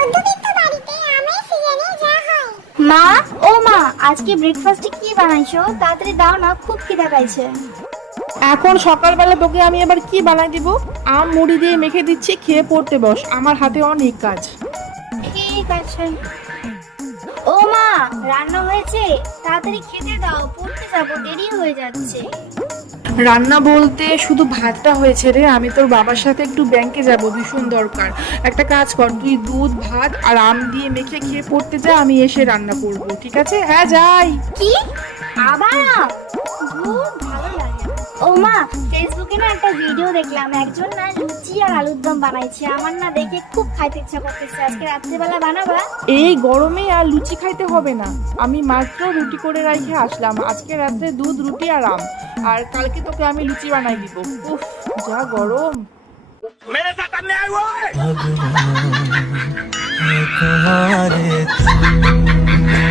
মধ্যবিত্ত বাড়িতে আমি সিজনে যা হয়। মা, ও মা, আজকে ব্রেকফাস্টে কি বানাইছো? তাড়াতাড়ি দাও না, খুব খিদা পাইছে। এখন সকালবেলা তোকে আমি এবার কি বানাই দিব? আম মুড়ি দিয়ে মেখে দিচ্ছি, খেয়ে পড়তে বস, আমার হাতে অনেক কাজ। ঠিক আছে। ও মা, রান্না হয়েছে? তাড়াতাড়ি খেতে দাও, পড়তে যাবো, দেরি হয়ে যাচ্ছে। রান্না বলতে শুধু ভাতটা হয়েছে রে, আমি তোর বাবার সাথে একটু ব্যাংকে যাব, ভীষণ দরকার। একটা কাজ কর, তুই দুধ ভাত আর আম দিয়ে মেখে খেয়ে পড়তে যা, আমি এসে রান্না করব, ঠিক আছে? হ্যাঁ যাই। কি? আবার আম? ধুর, ভালো লাগে না। ও মা, ফেসবুকে না একটা ভিডিও দেখলাম, একজন না লুচি আর আলুর দম বানাইছে। আমার না দেখে খুব খাইতে ইচ্ছা করতেছে। আজকে রাত্রিবেলা বানাবা? এই গরমে আর লুচি খাইতে হবে না, আমি মাত্র রুটি করে রাখে আসলাম। আজকে রাতে দুধ রুটি আর আম, আর কালকে তোকে আমি লুচি বানাই দিব। উফ, যা গরম। मेरे साथ अन्याय हुआ है। भगवान है कहाँ रे तू।